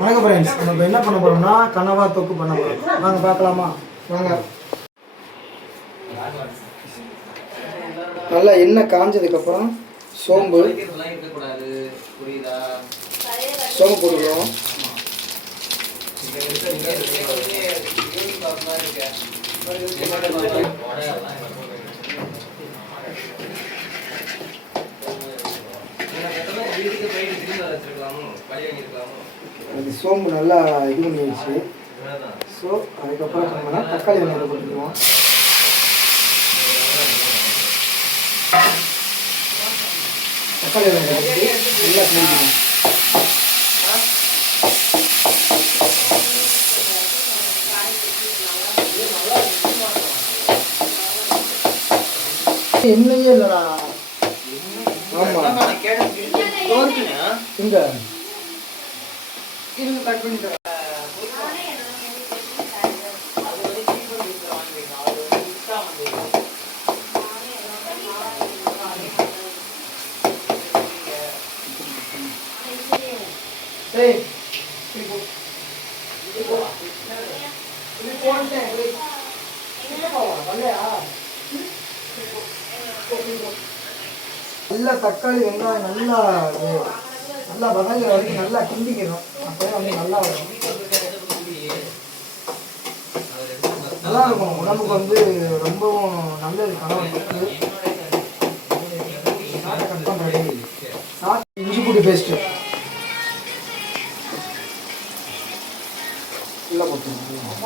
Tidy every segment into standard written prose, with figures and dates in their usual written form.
வணக்கம் ஃப்ரெண்ட்ஸ், நம்ம என்ன பண்ண போகிறோம்னா கனவா தொக்கு பண்ண போகிறோம். வாங்க பார்க்கலாமா? வாங்க. நல்லா எண்ணெய் காஞ்சதுக்கப்புறம் சோம்பு போட்டுக்கிறோம். அது சோம்பு நல்லா இது பண்ணிடுச்சு. ஸோ அதுக்கப்புறம் பண்ணோம்னா தக்காளி வெங்காயத்தை போட்டுக்குவோம். தக்காளி வெங்காயத்தை நல்லா கிண்டிக்கணும். எண்ணெயே இல்லைடா. ஆமாம், இங்கே கட் பண்ணிட்டு நல்லா தக்காளி வெங்காயம் நல்லா வதங்குற வரைக்கும் நல்லா கிண்டிக்கணும். அப்போ வந்து நல்லா வரும், நல்லா இருக்கும். உடம்புக்கு வந்து ரொம்பவும் நல்லது கனவா தொக்கு. இஞ்சி பூண்டு பேஸ்ட்டு நல்லா போட்டுருவோம்.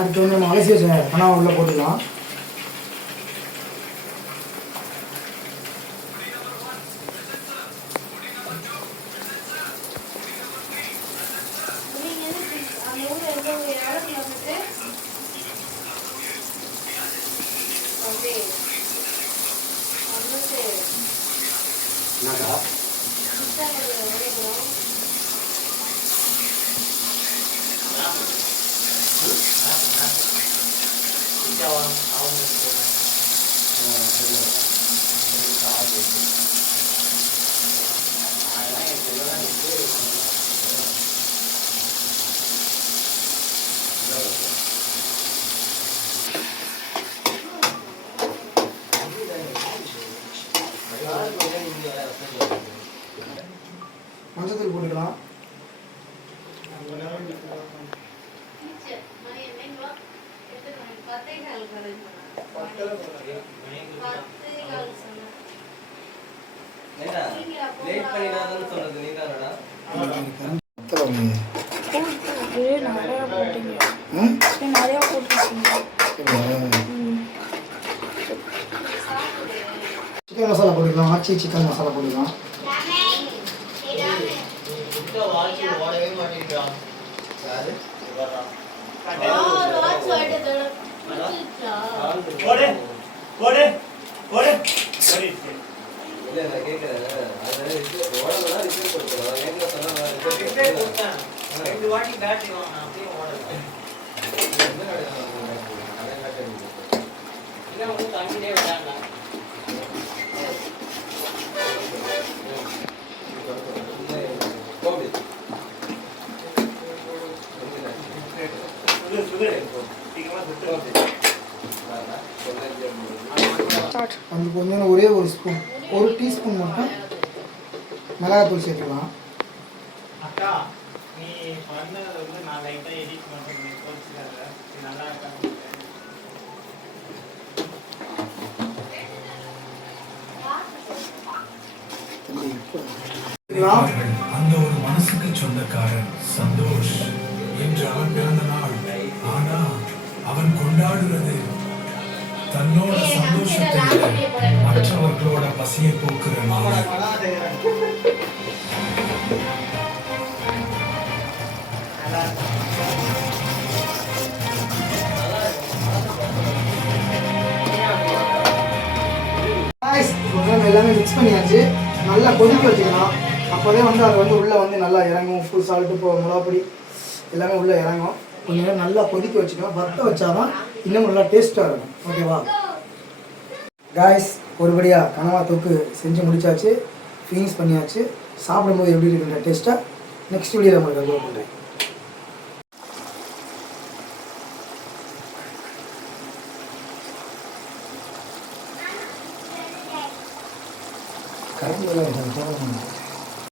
அடுத்து வந்து நம்ம அலசி வச்ச கனவா உள்ள போட்டுக்கலாம். மஞ்சத்தூள் போட்டுக்கலாம். சிக்கன் மசாலா போட்டுக்கலாம். ஆச்சி சிக்கன் மசாலா போட்டுக்கலாம். அதுக்கு கொஞ்சம் ஒரே ஒரு டீஸ்பூன் மட்டும் மிளகாத்தூள் சேர்த்துக்கலாம். அந்த ஒரு மனசுக்கு சொந்தக்காரன் சந்தோஷ். இன்று அவன் பிறந்த நாள். ஆனா அவன் கொண்டாடுறது தன்னோட சந்தோஷத்தை விட மற்றவர்களோட பசியை போக்குற நாள். எல்லாமே மிக்ஸ் பண்ணியாச்சு. நல்லா கொதிக்க வச்சுக்கலாம். அப்போதே வந்து அது வந்து உள்ளே வந்து நல்லா இறங்கும். உப்பு சால்ட்டு இப்போ மிளகாப்பொடி எல்லாமே உள்ளே இறங்கும். கொஞ்சம் நேரம் நல்லா கொதிக்க வச்சுக்கலாம். வத்த வச்சாதான் இன்னும் நல்லா டேஸ்ட்டாக இருக்கும். ஓகேவா காய்ஸ், ஒருபடியாக கனவா தொக்கு செஞ்சு முடிச்சாச்சு. ஃபினிஷ் பண்ணியாச்சு. சாப்பிடும்போது எப்படி இருக்குன்ற டேஸ்ட்டாக நெக்ஸ்ட் வீடியோவில் உங்களுக்கு அப்லோட் பண்ணுறேன். கரெக்டாக